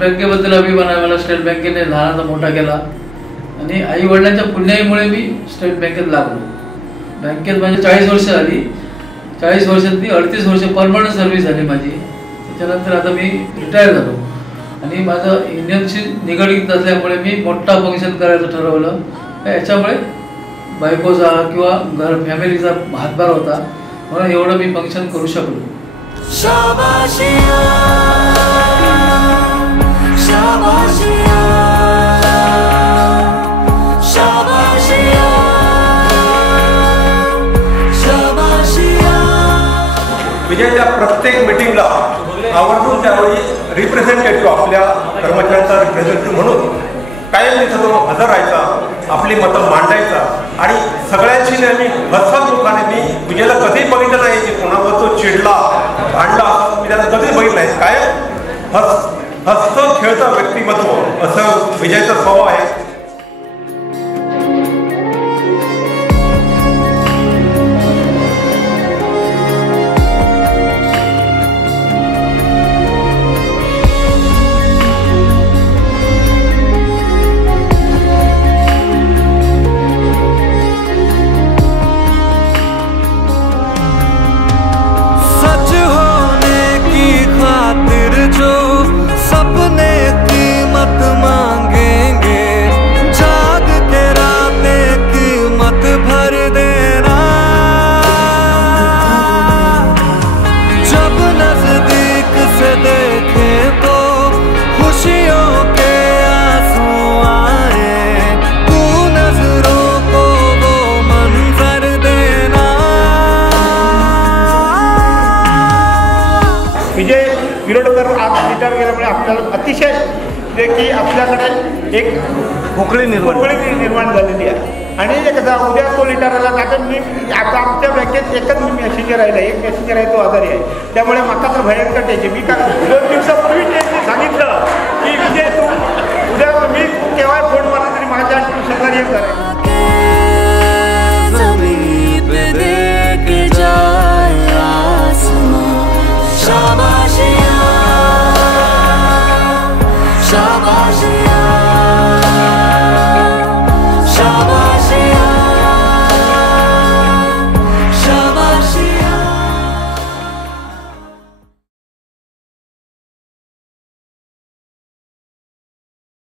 बँकेबद्दल अभिमान आहे मला. स्टेट बँकेने लहानाचा मोठा केला आणि आई वडिलांच्या पुण्याईमुळे मी स्टेट बँकेत लागलो. बँकेत माझी 40 वर्ष झाली. 40 वर्षातली 38 वर्ष परमनंट सर्व्हिस झाली माझी. त्याच्यानंतर आता मी रिटायर झालो आणि माझं इंडियनशी निगडीत असल्यामुळे मी मोठा फंक्शन करायचं ठरवलं. याच्यामुळे बायकोचा किंवा घर फॅमिलीचा हातभार होता म्हणून एवढं मी फंक्शन करू शकलो. विजयच्या प्रत्येक मीटिंगला आवर्जून त्यावेळी रिप्रेझेंटेटिव्ह आपल्या कर्मचाऱ्यांचा रिप्रेझेंटेटिव्ह म्हणून कायम तिथं तो हजर राहायचा, आपली मतं मांडायचा आणि सगळ्यांची नेहमी हसमुखाने. मी विजयला कधी बघितलं नाही की कोणावर तो चिडला भांडला असं मी त्याला कधी बघितलं नाही. कायम हसतं खेळतं व्यक्तिमत्व असं विजयचा स्वभाव आहे. विजय गिरोडकर आज रिटायर गेल्यामुळे आपल्याला अतिशय जे की आपल्याकडे एक पोकळी निर्माण झालेली आहे. आणि जे कसं उद्या तो रिटायर झाला आता मी आता आमच्या बँकेत एकच मी मॅसेंजर राहिला, एक मॅसेंजर आहे तो आजारी आहे. त्यामुळे मला तर भयंकर त्याचे मी का 2 दिवसापूर्वी त्यांनी सांगितलं की विजय तू उद्या मी केव्हा फोन मारला तरी माझ्या शेजारी एक झाले. शाबाशिया